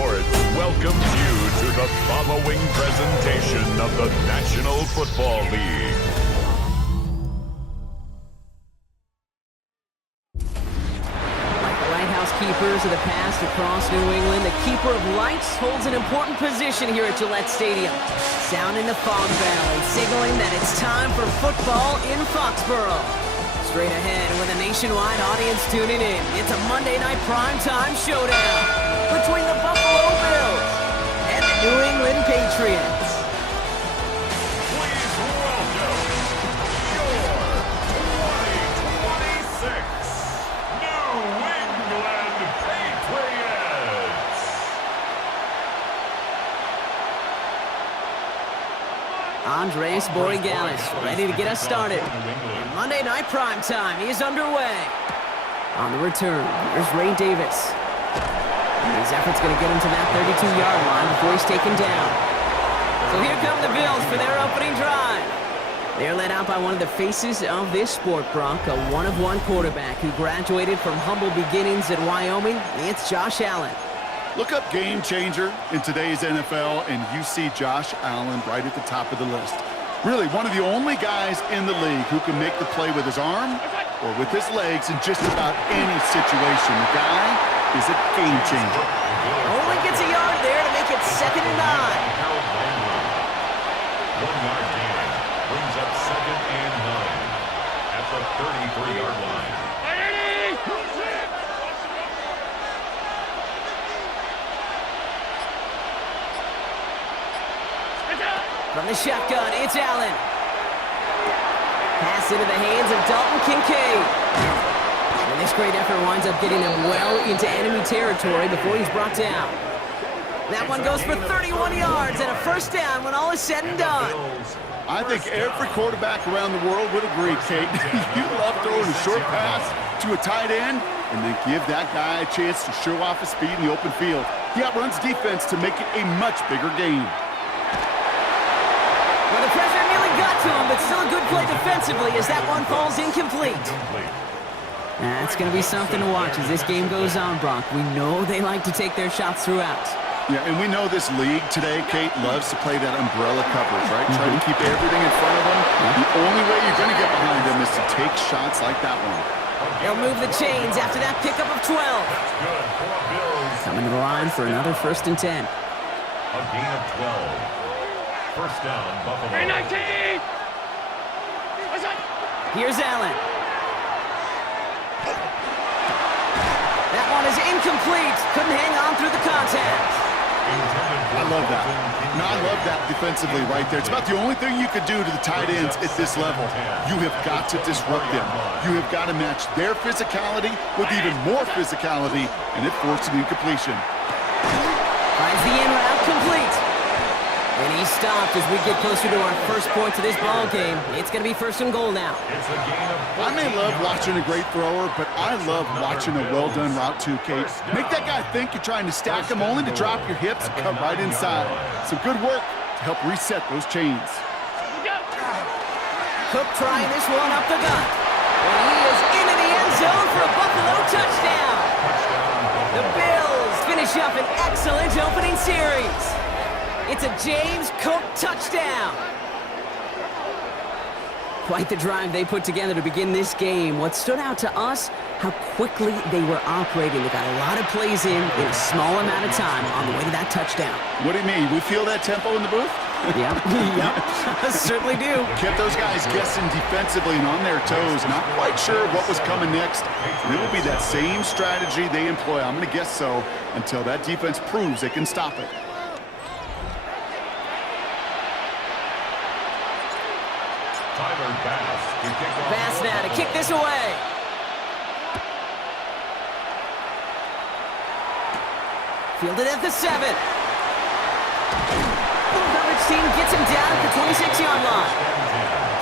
Sports welcomes you to the following presentation of the National Football League. Like the lighthouse keepers of the past across New England, the keeper of lights holds an important position here at Gillette Stadium, sounding the fog valley, signaling that it's time for football in Foxborough. Straight ahead with a nationwide audience tuning in, it's a Monday night primetime showdown between the Buffalo Bills and the New England Patriots. Please welcome your 2026 New England Patriots. Andres Borregales ready to get us started. And Monday Night Primetime is underway. On the return, here's Ray Davis. His effort's going to get him to that 32-yard line before he's taken down. So here come the Bills for their opening drive. They're led out by one of the faces of this sport, Brock, a one-of-one quarterback who graduated from humble beginnings at Wyoming. It's Josh Allen. Look up game changer in today's NFL, and you see Josh Allen right at the top of the list. Really, one of the only guys in the league who can make the play with his arm or with his legs in just about any situation. The guy is a game changer. Only gets a yard there to make it 2nd and 9. 1 yard gain brings up 2nd and 9 at the 33-yard line. From the shotgun, it's Allen. Pass into the hands of Dalton Kincaid. And this great effort winds up getting him well into enemy territory before he's brought down. That one goes for 31 yards and a first down when all is said and done. I think every quarterback around the world would agree, Kate. You love throwing a short pass to a tight end and then give that guy a chance to show off his speed in the open field. He outruns defense to make it a much bigger game. Well, the pressure nearly got to him, but still a good play defensively as that one falls incomplete. That's going to be something to watch as this game goes on, Brock. We know they like to take their shots throughout. Yeah, and we know this league today, Kate, loves to play that umbrella coverage, right? Try to keep everything in front of them. The only way you're going to get behind them is to take shots like that one. They'll move the chains after that pickup of 12. Coming to the line for another 1st and 10. A gain of 12. First down, Buffalo. 19! Here's Allen. That one is incomplete. Couldn't hang on through the contact. I love that. No, I love that defensively right there. It's about the only thing you could do to the tight ends at this level. You have got to disrupt them. You have got to match their physicality with even more physicality, and it forced an incompletion. Finds the in route complete. And he's stopped as we get closer to our first point to this ball game. It's going to be 1st and goal now. I may love watching a great thrower, but I love watching a well-done route too, Kate. Make that guy think you're trying to stack him only to drop your hips and cut right inside. Some good work to help reset those chains. Cook trying this one up the gut. And he is into the end zone for a Buffalo touchdown. The Bills finish up an excellent opening series. It's a James Cook touchdown. Quite the drive they put together to begin this game. What stood out to us, how quickly they were operating. They got a lot of plays in a small amount of time on the way to that touchdown. What do you mean? We feel that tempo in the booth? Yep, certainly do. Kept those guys guessing defensively and on their toes. Not quite sure what was coming next. And it will be that same strategy they employ. I'm going to guess so until that defense proves they can stop it. Bass now to kick this away. Fielded at the 7. Coverage team gets him down at the 26-yard line.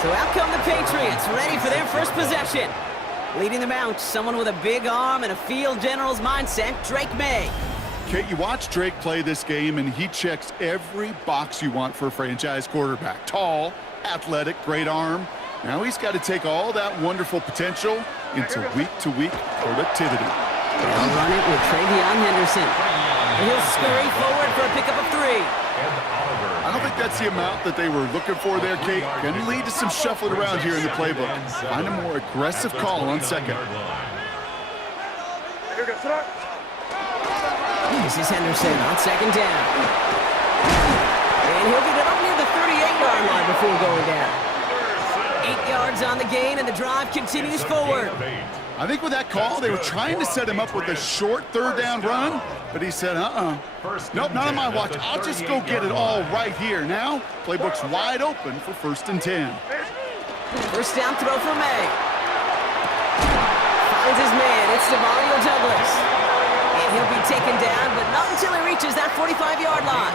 So out come the Patriots, ready for their first possession. Leading them out, someone with a big arm and a field general's mindset, Drake May. Kate, you watch Drake play this game, and he checks every box you want for a franchise quarterback. Tall, athletic, great arm. Now he's got to take all that wonderful potential into week-to-week productivity. They'll run it with Travion Henderson. He'll scurry forward for a pickup of 3. I don't think that's the amount that they were looking for there, Kate. Can lead to some shuffling around here in the playbook. Find a more aggressive call on second. This is Henderson on second down. And he'll get it up near the 38-yard line before going down. 8 yards on the gain, and the drive continues forward. I think with that call, they were trying to set him up with a short third down run, but he said, nope, not on my watch. I'll just go get it all right here. Now, playbook's wide open for 1st and 10. First down throw for May. Finds his man. It's Demario Douglas. And he'll be taken down, but not until he reaches that 45-yard line.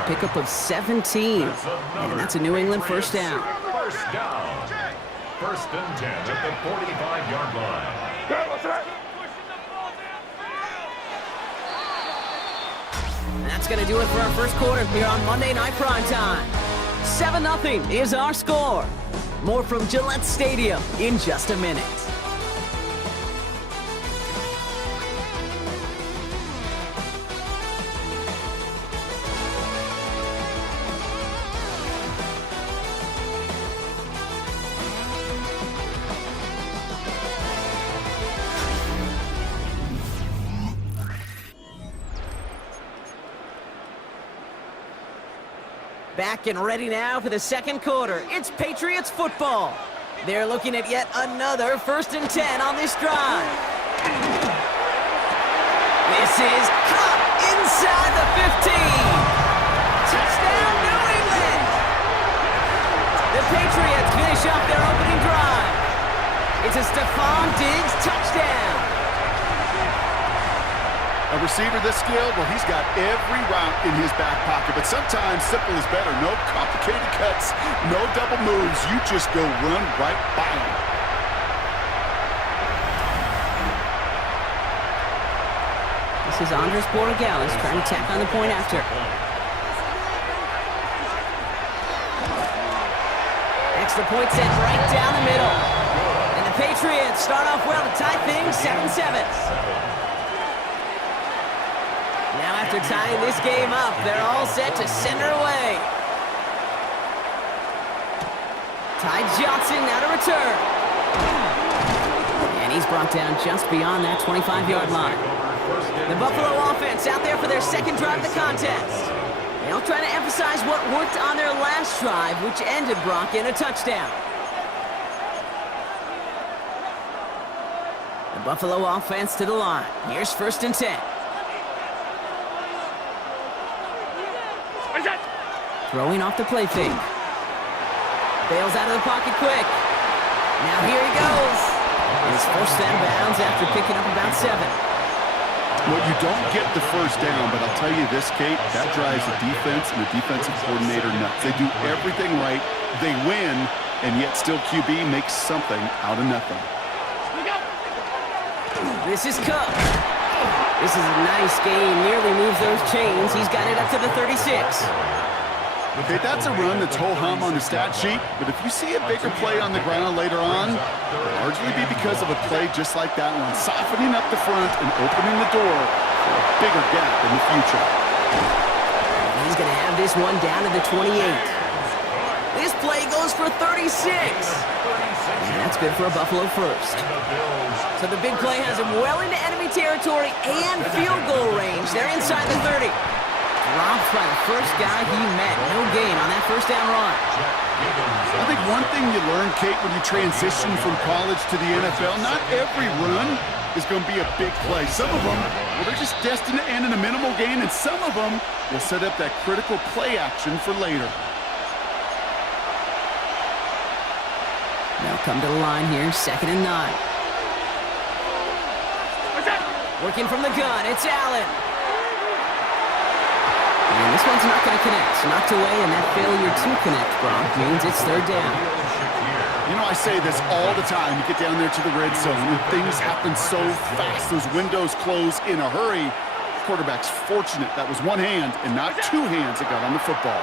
A pickup of 17. And that's a New England first down. First down. 1st and 10 at the 45-yard line. And that's going to do it for our first quarter here on Monday Night Primetime. 7-0 is our score. More from Gillette Stadium in just a minute. Back and ready now for the second quarter. It's Patriots football. They're looking at yet another 1st and 10 on this drive. This is caught inside the 15. Touchdown, New England! The Patriots finish off their opening drive. It's a Stephon Diggs touchdown. A receiver this skilled, well, he's got every route in his back pocket, but sometimes simple is better. No complicated cuts, no double moves. You just go run right by him. This is Andres Borregales trying to tack on the point after. Extra point sent right down the middle. And the Patriots start off well to tie things 7-7. Now after tying this game up, they're all set to send her away. Ty Johnson now to return. And he's brought down just beyond that 25-yard line. The Buffalo offense out there for their second drive of the contest. They'll try to emphasize what worked on their last drive, which ended, Brock, in a touchdown. The Buffalo offense to the line. Here's 1st and 10. Throwing off the play fake. Bails out of the pocket quick. Now here he goes. And it's first down bounds after picking up about 7. Well, you don't get the first down, but I'll tell you this, Kate, that drives the defense and the defensive coordinator nuts. They do everything right. They win, and yet still QB makes something out of nothing. This is Cook. This is a nice game. Nearly moves those chains. He's got it up to the 36. Okay, that's a run that's ho-hum on the stat sheet, but if you see a bigger play on the ground later on, it'll largely be because of a play just like that one, softening up the front and opening the door for a bigger gap in the future. He's going to have this one down to the 28. This play goes for 36. And that's good for a Buffalo first. So the big play has him well into enemy territory and field goal range. They're inside the 30. Dropped by the first guy he met. No gain on that first down run. I think one thing you learn, Kate, when you transition from college to the NFL, not every run is going to be a big play. Some of them, well, they're just destined to end in a minimal gain, and some of them will set up that critical play action for later. Now come to the line here, 2nd and 9. Working from the gun, it's Allen. And this one's not going to connect. Knocked away, and that failure to connect, Brock, means it's 3rd down. You know, I say this all the time. You get down there to the red zone, and things happen so fast. Those windows close in a hurry. Quarterback's fortunate that was one hand and not two hands that got on the football.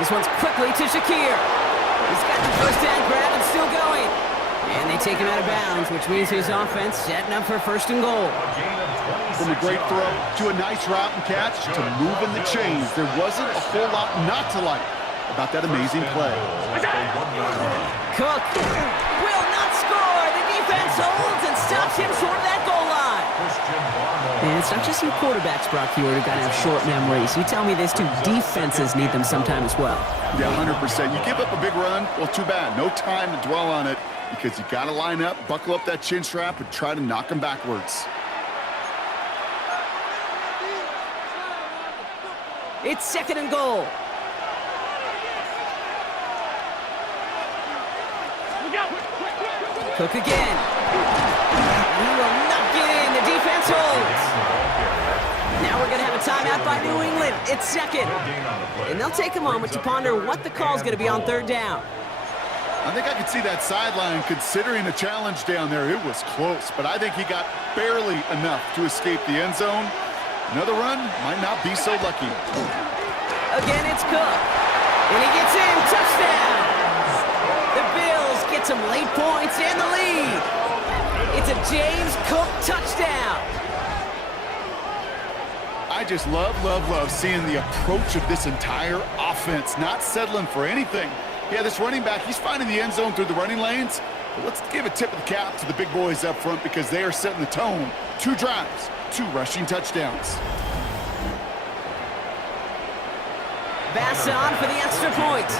This one's quickly to Shakir. He's got the first down grab and still going. And they take him out of bounds, which means his offense setting up for first and goal. From a great throw to a nice route and catch to moving the chains, there wasn't a whole lot not to like about that amazing play. Cook will not score. The defense holds and stops him short of that goal line. And it's not just you quarterbacks, Brock, here who got to have short memories. You tell me this too, defenses need them sometime as well. Yeah, 100%. You give up a big run, well, too bad. No time to dwell on it because you got to line up, buckle up that chin strap, and try to knock them backwards. It's second and goal. Cook again. He will not get in. The defense holds. Now we're going to have a timeout by New England. It's second. And they'll take a moment to ponder what the call's going to be on third down. I think I could see that sideline considering a challenge down there. It was close, but I think he got barely enough to escape the end zone. Another run might not be so lucky. Again, it's Cook. And he gets in. Touchdown. The Bills get some late points and the lead. It's a James Cook touchdown. I just love seeing the approach of this entire offense, not settling for anything. Yeah, this running back, he's finding the end zone through the running lanes. But let's give a tip of the cap to the big boys up front because they are setting the tone. 2 drives, 2 rushing touchdowns. Bass on for the extra point.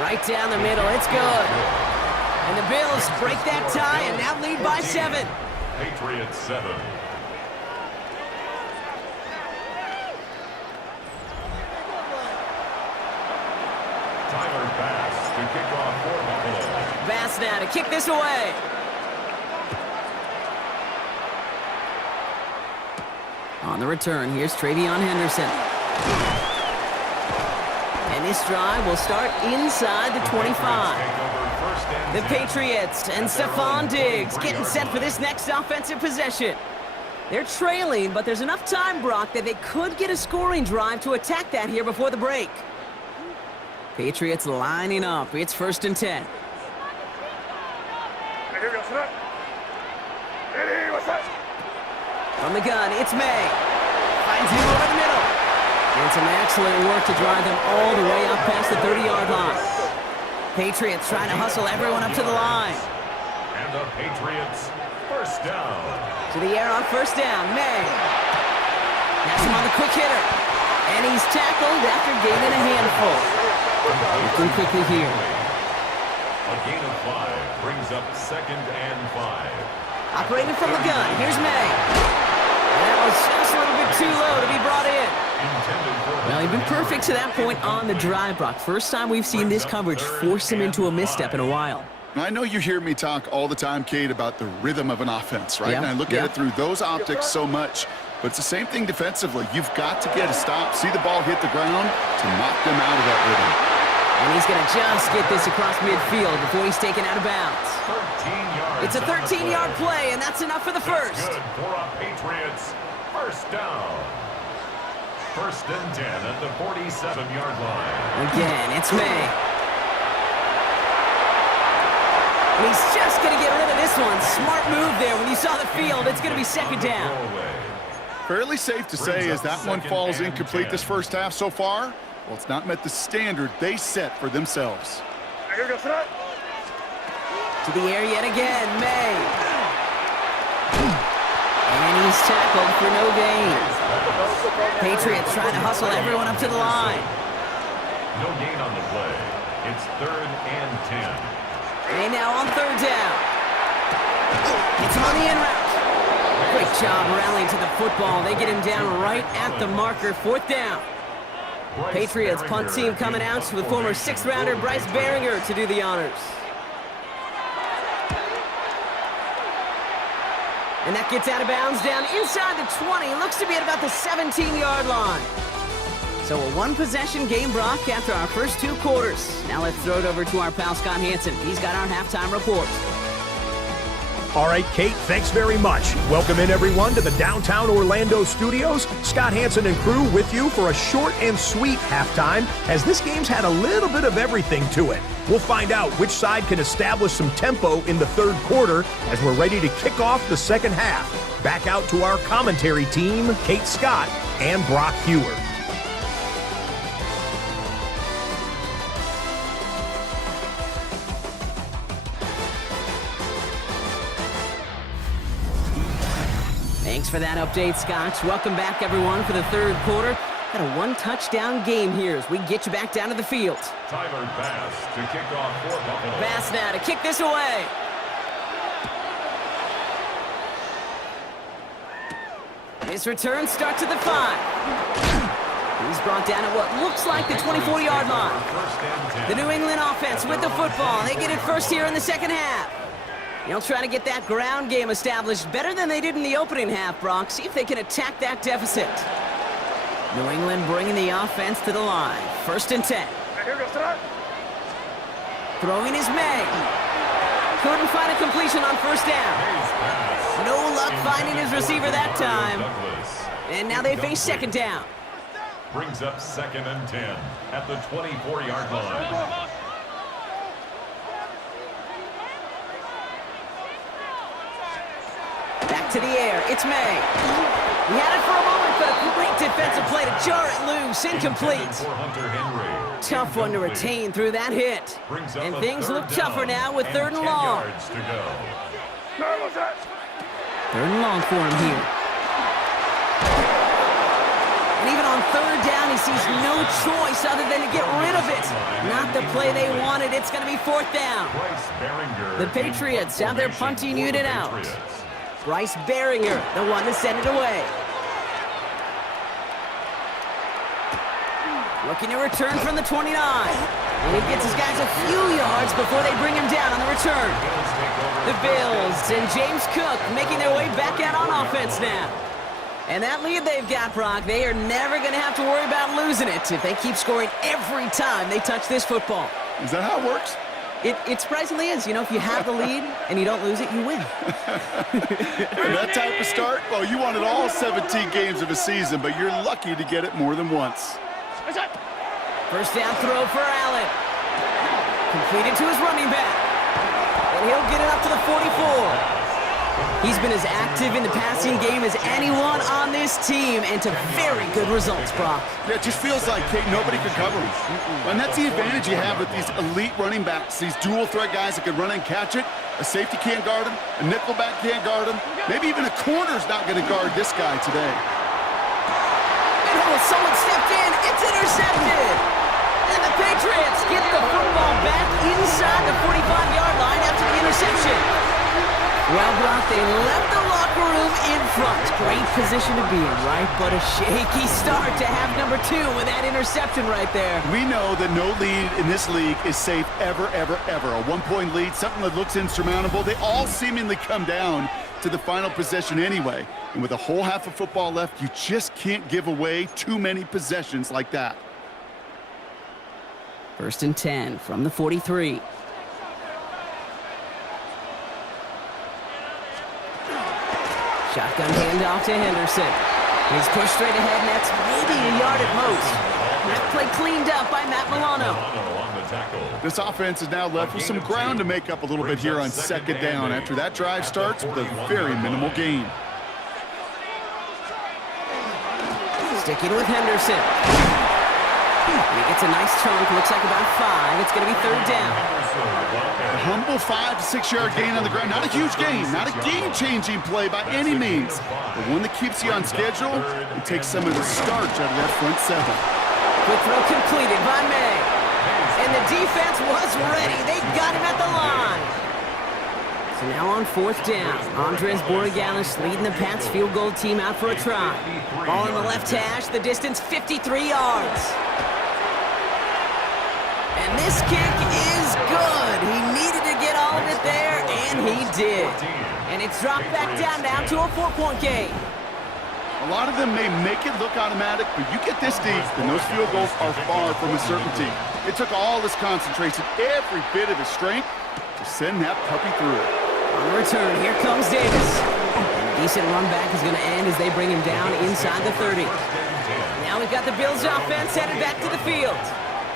Right down the middle, it's good. And the Bills break that tie and now lead by 7. Patriots 7. Tyler Bass to kick off for Buffalo. Bass now to kick this away. On the return, here's Travion Henderson. And this drive will start inside the 25. The Patriots and Stephon Diggs getting set for this next offensive possession. They're trailing, but there's enough time, Brock, that they could get a scoring drive to attack that here before the break. Patriots lining up. It's first and 10. From the gun, it's May. Finds him over the middle. And some excellent work to drive them all the way up past the 30-yard line. Patriots trying to hustle everyone up to the line. And the Patriots first down. To the air on first down, May. Has him on the quick hitter. And he's tackled after gaining a handful. Looking quickly here. A gain of 5 brings up second and 5. Operating from the gun, here's May. And that was just a little bit too low to be brought in. Well, he's been perfect to that point on the drive, Brock. First time we've seen this coverage force him into a misstep in a while. I know you hear me talk all the time, Kate, about the rhythm of an offense, right? Yeah, And I look at it through those optics so much. But it's the same thing defensively. You've got to get a stop, see the ball hit the ground to knock them out of that rhythm. And he's going to just get this across midfield before he's taken out of bounds. 13 yards. It's a 13-yard play, and that's enough for the first. Good for a Patriots first down. First and 10 at the 47-yard line. Again, it's May. And he's just going to get rid of this one. Smart move there. When you saw the field, it's going to be second down. Fairly safe to say as that one falls incomplete this first half so far. Well, it's not met the standard they set for themselves. To the air yet again, May. And he's tackled for no gain. Patriots trying to hustle everyone up to the line. No gain on the play. It's third and 10. And now on third down. It's him on the in route. Great job rallying to the football. They get him down right at the marker. Fourth down. Patriots punt team coming out with former 6th-rounder Bryce Baringer to do the honors. And that gets out of bounds down inside the 20. Looks to be at about the 17-yard line. So a one-possession game, Brock, after our first 2 quarters. Now let's throw it over to our pal Scott Hansen. He's got our halftime report. All right, Kate, thanks very much. Welcome in, everyone, to the downtown Orlando studios. Scott Hansen and crew with you for a short and sweet halftime, as this game's had a little bit of everything to it. We'll find out which side can establish some tempo in the third quarter as we're ready to kick off the second half. Back out to our commentary team, Kate Scott and Brock Hewer. Thanks for that update, Scotch. Welcome back, everyone, for the third quarter. Got a one-touchdown game here as we get you back down to the field. Tyler Bass to kick off for Buffalo. Bass now to kick this away. His return starts at the 5. He's brought down at what looks like the 24-yard line. The New England offense with the football. They get it first here in the second half. They'll try to get that ground game established better than they did in the opening half, Brock. See if they can attack that deficit. New England bringing the offense to the line. First and 10. Throwing is May. Couldn't find a completion on first down. No luck finding his receiver that time. And now they face second down. Brings up second and 10 at the 24-yard line. Back to the air. It's May. He had it for a moment, but a great defensive play to jar it loose. Incomplete. Tough one to retain through that hit. And things look tougher now with third and long. Third and long for him here. And even on third down, he sees no choice other than to get rid of it. Not the play they wanted. It's going to be fourth down. The Patriots have their punting unit out. Bryce Baringer, the one to send it away. Looking to return from the 29. And he gets his guys a few yards before they bring him down on the return. The Bills and James Cook making their way back out on offense now. And that lead they've got, Brock, they are never going to have to worry about losing it if they keep scoring every time they touch this football. Is that how it works? It surprisingly is. You know, if you have the lead and you don't lose it, you win. And that type of start, well, you wanted all 17 games of a season, but you're lucky to get it more than once. First down throw for Allen. Completed to his running back. And he'll get it up to the 44. He's been as active in the passing game as anyone on this team, and to very good results, Brock. Yeah, it just feels like, Kate, nobody can cover him. And that's the advantage you have with these elite running backs, these dual threat guys that can run and catch it. A safety can't guard him, a nickelback can't guard him, maybe even a corner's not going to guard this guy today. And someone stepped in, it's intercepted! And the Patriots get the football back inside the 45-yard line after the interception. Well, Brock, they left the locker room in front. Great position to be in, right? But a shaky start to half number 2 with that interception right there. We know that no lead in this league is safe ever, ever, ever. A one-point lead, something that looks insurmountable. They all seemingly come down to the final possession anyway. And with a whole half of football left, you just can't give away too many possessions like that. First and 10 from the 43. Shotgun handoff to Henderson. He's pushed straight ahead, and that's maybe a yard at most. That play cleaned up by Matt Milano. This offense is now left with some ground to make up a little bit here on second down after that drive starts with a very minimal gain. Sticking with Henderson. He gets a nice chunk, looks like about 5. It's going to be third down. A humble 5 to 6 yard gain on the ground. Not a huge gain, not a game-changing play by any means, but one that keeps you on schedule and takes some of the starch out of that front 7. Quick throw completed by May. And the defense was ready. They got him at the line. So now on fourth down, Andres Borregalis leading the Pats field goal team out for a try. Ball in the left hash, the distance 53 yards. And this kick is good. He needed to get all of it there, and he did. And it's dropped back down now to a 4-point game. A lot of them may make it look automatic, but you get this deep, and those field goals are far from a certainty. It took all his concentration, every bit of his strength, to send that puppy through. On the return, here comes Davis. A decent run back is going to end as they bring him down inside the 30. Now we've got the Bills offense headed back to the field.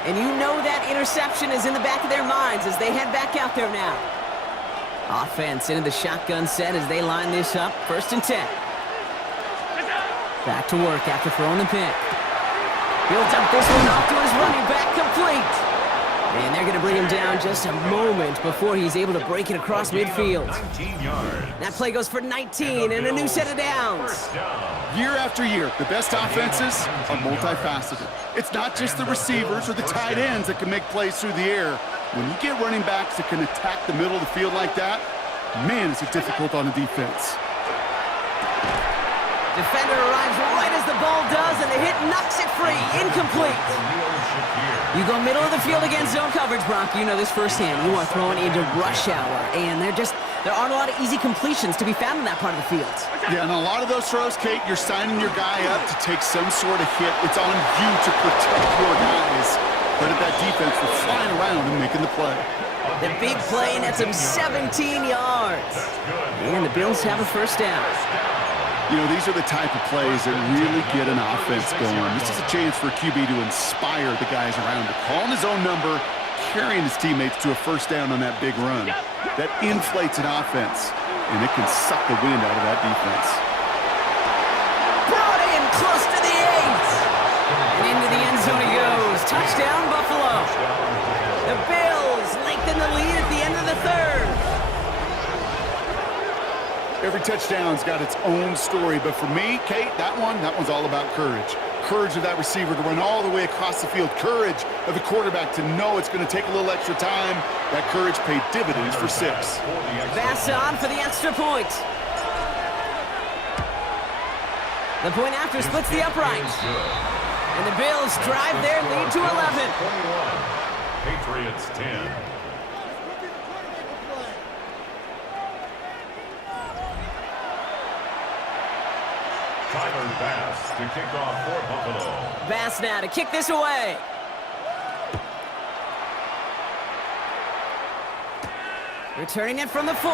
And you know that interception is in the back of their minds as they head back out there now. Offense into the shotgun set as they line this up. 1st and 10. Back to work after throwing the pick. He'll dump this one off to his running back, complete. And they're going to bring him down just a moment before he's able to break it across midfield. That play goes for 19 and a new set of downs. Year after year, the best offenses are multifaceted. It's not just the receivers or the tight ends that can make plays through the air. When you get running backs that can attack the middle of the field like that, man, is it difficult on the defense. Defender arrives right as the ball does, and the hit knocks it free. Incomplete. You go middle of the field against zone coverage, Brock. You know this firsthand. You are throwing into rush hour, and there aren't a lot of easy completions to be found in that part of the field. Yeah, and a lot of those throws, Kate, you're signing your guy up to take some sort of hit. It's on you to protect your guys. But if that defense was flying around and making the play. The big play nets him 17 yards. And the Bills have a 1st down. You know, these are the type of plays that really get an offense going. This is a chance for QB to inspire the guys around him. Calling his own number, carrying his teammates to a 1st down on that big run. That inflates an offense, and it can suck the wind out of that defense. Brought in close to the 8. And into the end zone he goes. Touchdown, Buffalo. The Bills lengthen the lead at the end of the 3rd. Every touchdown's got its own story, but for me, Kate, that one's all about courage. Courage of that receiver to run all the way across the field. Courage of the quarterback to know it's going to take a little extra time. That courage paid dividends for 6. Bass on for the extra point. The point after splits the upright. And the Bills drive their lead to 11. Patriots 10. Tyler Bass to kick off for Buffalo. Bass now to kick this away. Returning it from the 4.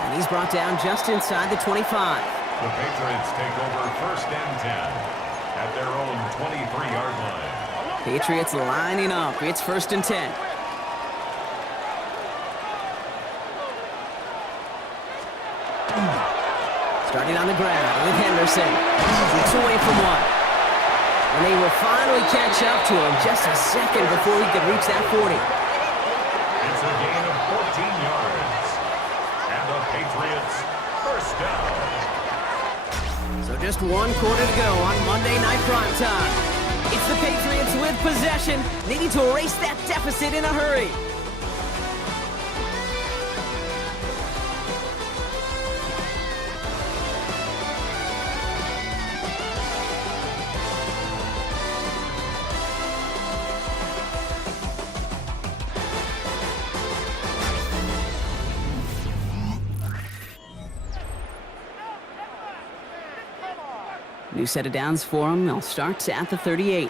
And he's brought down just inside the 25. The Patriots take over 1st and 10 at their own 23-yard line. Patriots lining up. It's 1st and 10. Starting on the ground with Henderson. It's away from 1. And they will finally catch up to him just a second before he could reach that 40. It's a gain of 14 yards. And the Patriots 1st down. So just 1 quarter to go on Monday Night Primetime. It's the Patriots with possession. They need to erase that deficit in a hurry. New set of downs for him. They'll start at the 38.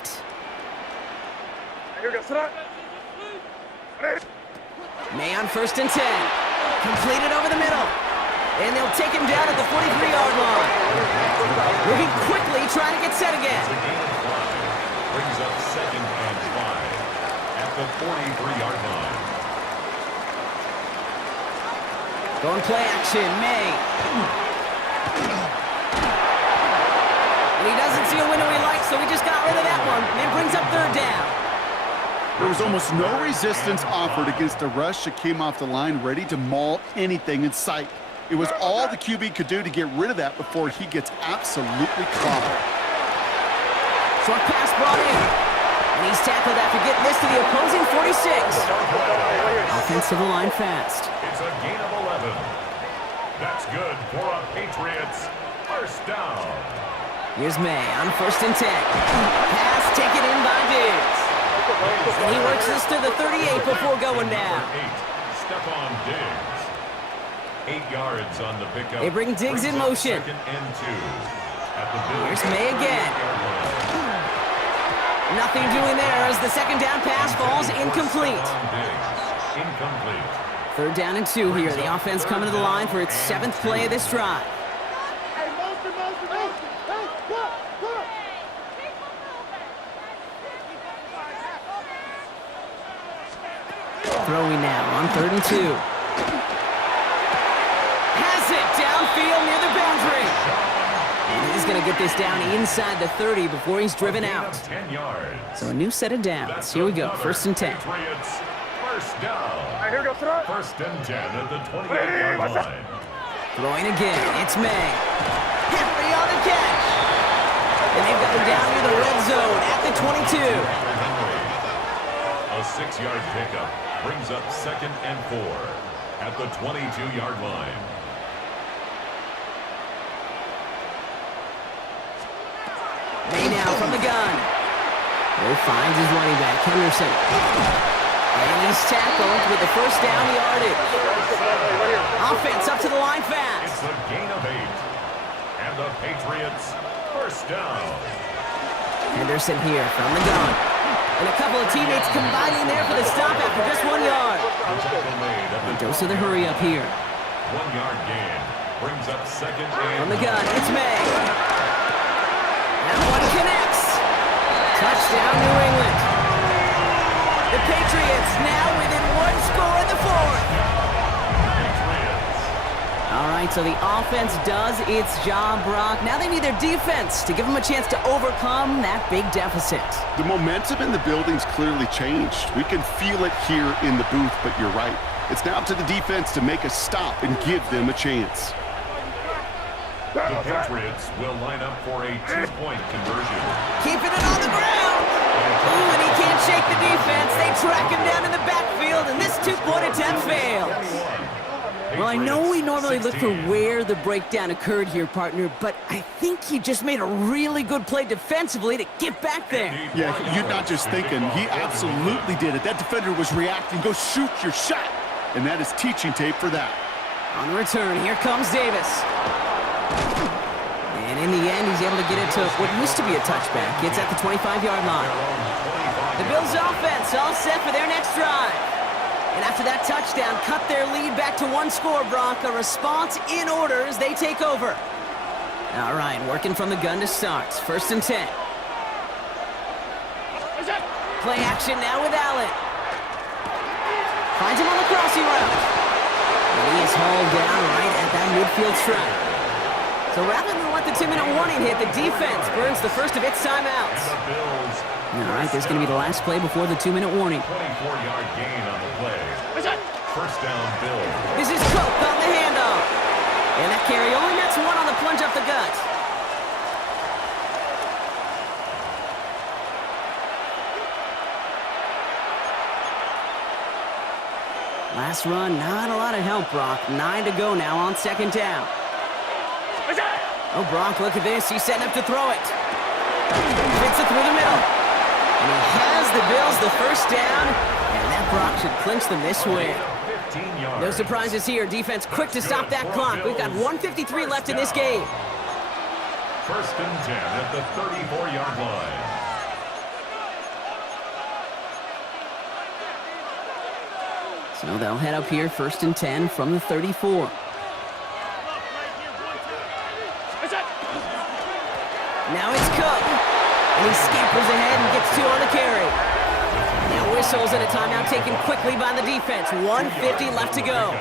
May on 1st and 10. Completed over the middle. And they'll take him down at the 43-yard line. Moving quickly, trying to get set again. Brings up 2nd and 5 at the 43-yard line. Going play action, May. And he doesn't see a window he likes, so he just got rid of that one. And brings up 3rd down. There was almost no resistance offered against a rush that came off the line ready to maul anything in sight. It was all the QB could do to get rid of that before he gets absolutely clobbered. Short pass brought in. And he's tackled after getting this to the opposing 46. Offensive line fast. It's a gain of 11. That's good for a Patriots 1st down. Here's May on 1st and 10. Pass taken in by Diggs. And he works this to the 38 before going down. Stephon Diggs. 8 yards on the pickup. They bring Diggs in motion. 2nd and 2 at the Bills. Here's May again. Nothing doing there as the 2nd down pass falls incomplete. Incomplete. 3rd down and 2 here. The offense coming to the line for its 7th play of this drive. Throwing now on 3rd and 2. Has it downfield near the boundary. And he's going to get this down inside the 30 before he's driven out. 10 yards. So a new set of downs. Here we go. 1st and 10. Patriots, first down. 1st and 10 at the 28-yard line. Throwing again. It's May. Henry on the catch. And they've got him down near the red zone at the 22. A 6-yard pickup brings up 2nd and 4 at the 22-yard line. May now from the gun. He finds his running back, Henderson. And he's tackled with the 1st down yardage. Offense up to the line fast. It's a gain of 8. And the Patriots, 1st down. Henderson here from the gun. And a couple of teammates combining there for the stop after just 1 yard. A dose of the hurry up here. 1-yard gain brings up 2nd and From the gun, it's May. That one connects. Touchdown, New England. The Patriots now within 1 score in the 4th. All right, so the offense does its job, Brock. Now they need their defense to give them a chance to overcome that big deficit. The momentum in the building's clearly changed. We can feel it here in the booth, but you're right. It's now up to the defense to make a stop and give them a chance. The Patriots will line up for a 2-point conversion. Keeping it on the ground. Ooh, and he can't shake the defense. They track him down in the backfield, and this 2-point attempt fails. Well, I know we normally look for where the breakdown occurred here, partner, but I think he just made a really good play defensively to get back there. Yeah, you're not just thinking. He absolutely did it. That defender was reacting. Go shoot your shot. And that is teaching tape for that. On the return, here comes Davis. And in the end, he's able to get it to what used to be a touchback. It's at the 25-yard line. The Bills' offense all set for their next drive. And after that touchdown, cut their lead back to 1 score, Brock. A response in order as they take over. All right, working from the gun to start. 1st and 10. Play action now with Allen. Finds him on the crossing route. And he is hauled down right at that midfield stripe. So rather than let the 2-minute warning hit, the defense burns the first of its timeouts. All right, there's going to be the last play before the 2-minute warning. 24-yard gain on the play. 1st down, Bills. This is Cook on the handoff. And that carry only nets 1 on the plunge up the gut. Last run, not a lot of help, Brock. 9 to go now on 2nd down. Oh, Brock, look at this. He's setting up to throw it. Fits it through the middle. And he has the Bills the 1st down. And that Brock should clinch them this way. No surprises here. Defense quick to stop that clock. We've got 1:53 left in this game. 1st and 10 at the 34-yard line. So they'll head up here, 1st and 10 from the 34. Now it's Cook. And he scampers ahead and gets 2 on the carry. Now whistles and a timeout taken quickly by the defense. 1:50 left to go.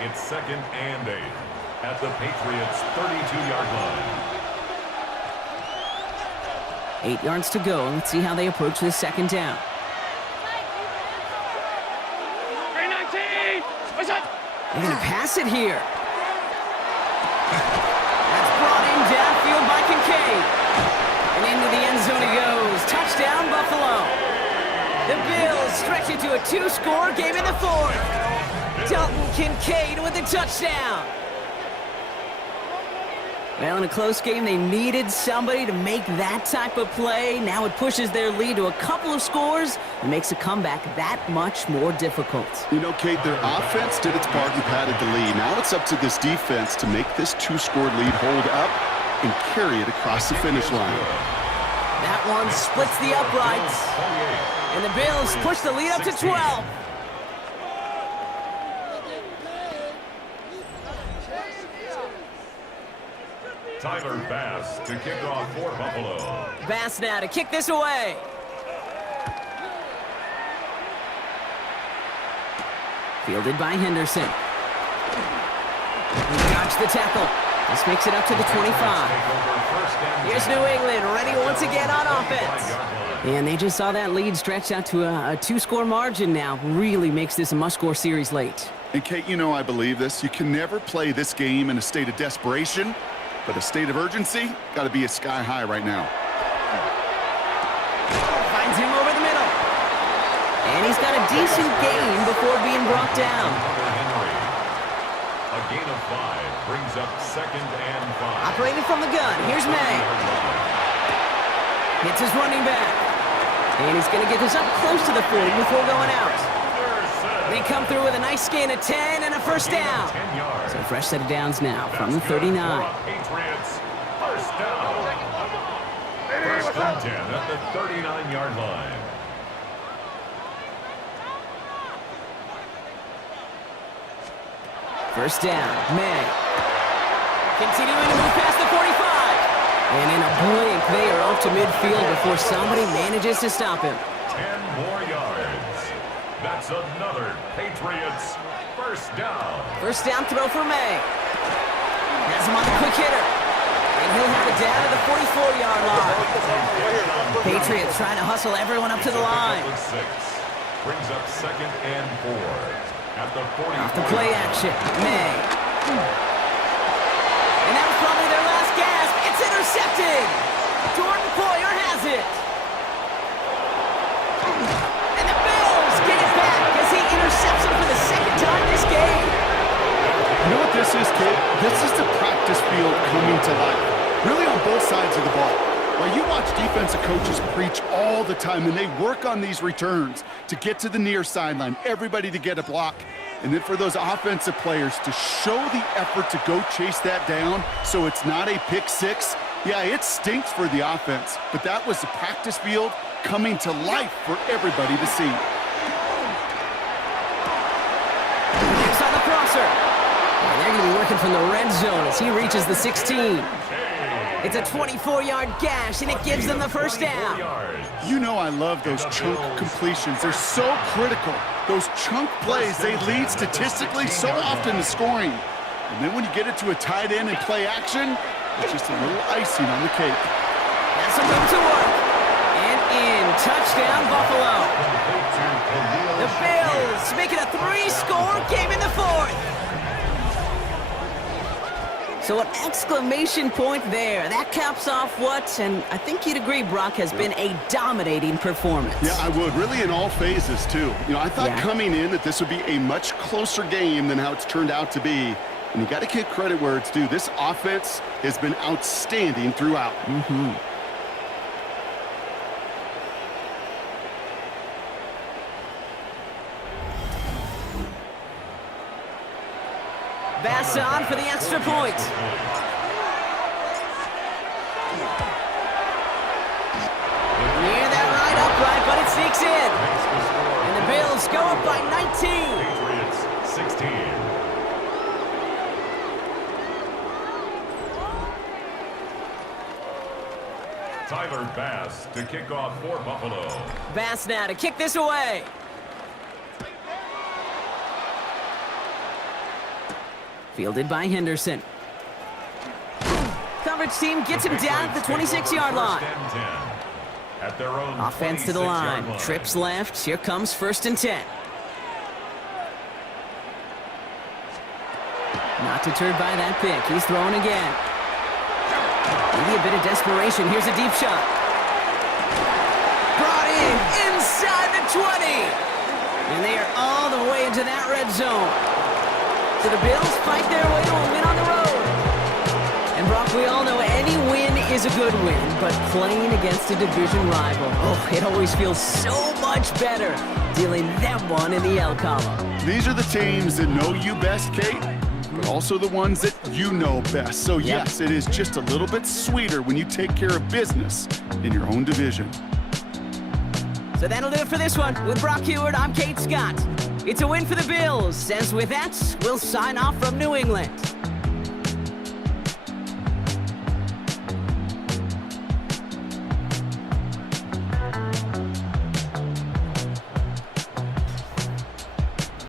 It's 2nd and 8 at the Patriots' 32-yard line. 8 yards to go. Let's see how they approach this 2nd down. They're going to pass it here. That's brought in downfield by Kincaid. And into the end zone he goes. Touchdown, Buffalo. The Bills stretch it to a 2-score game in the 4th. Dalton Kincaid with the touchdown. Well, in a close game, they needed somebody to make that type of play. Now it pushes their lead to a couple of scores and makes a comeback that much more difficult. You know, Kate, their offense did its part and padded the lead. Now it's up to this defense to make this 2-score lead hold up and carry it across the finish line. That one splits the uprights. And the Bills push the lead up to 12. Tyler Bass to kick off for Buffalo. Bass now to kick this away. Fielded by Henderson. He dodged the tackle. This makes it up to the 25. Here's New England ready once again on offense. And they just saw that lead stretch out to a two-score margin now. Really makes this a must-score series late. And Kate, you know I believe this. You can never play this game in a state of desperation, but a state of urgency got to be a sky high right now. Finds him over the middle. And he's got a decent gain before being brought down. A gain of 5 brings up 2nd and 5. Operating from the gun, here's May. Hits his running back. And he's going to get this up close to the 40 before going out. They come through with a nice gain of 10 and a first down. So a fresh set of downs now from the 39. Patriots, first down. First and 10 at the 39-yard line. First down, May. Continuing to move past the 45. And in a blink, they are off to midfield before somebody manages to stop him. 10 more yards. That's another Patriots first down. First down throw for May. Has him on the quick hitter. And he'll have it down to the 44-yard line. Patriots trying to hustle everyone up to the line. 6 brings up 2nd and 4 at the 40. Off the play action, May. And that was probably their last gasp. It's intercepted. Jordan Poyer has it. And the Bills get it back as he intercepts him for the second time this game. You know what this is, kid? This is the practice field coming to life. Really on both sides of the ball. While you watch defensive coaches preach all the time, and they work on these returns to get to the near sideline, everybody to get a block, and then for those offensive players to show the effort to go chase that down so it's not a pick six. Yeah, it stinks for the offense, but that was the practice field coming to life for everybody to see. Next on the crosser. And they're going to be working from the red zone as he reaches the 16. It's a 24-yard gash, and it gives them the first down. You know I love those chunk completions. They're so critical. Those chunk plays, they lead statistically so often to scoring. And then when you get it to a tight end and play action, it's just a little icing on the cake. That's a move to work. And in. Touchdown, Buffalo. The Bills making a 3-score game in the 4th. So an exclamation point there. That caps off what, and I think you'd agree, Brock, has been a dominating performance. Yeah, I would. Really in all phases, too. You know, I thought coming in that this would be a much closer game than how it's turned out to be. And you got to give credit where it's due. This offense has been outstanding throughout. Bass on for the extra point. Near that right upright, but it sneaks in. And the Bills go up by 19. Patriots 16. Tyler Bass to kick off for Buffalo. Bass now to kick this away. Fielded by Henderson. Coverage team gets him down at the 26-yard line. At their own Offense to the line. Trips left. Here comes 1st and 10. Not deterred by that pick. He's throwing again. Maybe a bit of desperation. Here's a deep shot. Brought in inside the 20. And they are all the way into that red zone. So the Bills fight their way to a win on the road. And Brock, we all know any win is a good win, but playing against a division rival, oh, it always feels so much better dealing that one in the L column. These are the teams that know you best, Kate, but also the ones that you know best. So yes, it is just a little bit sweeter when you take care of business in your own division. So that'll do it for this one. With Brock Heward, I'm Kate Scott. It's a win for the Bills, as with that, we'll sign off from New England.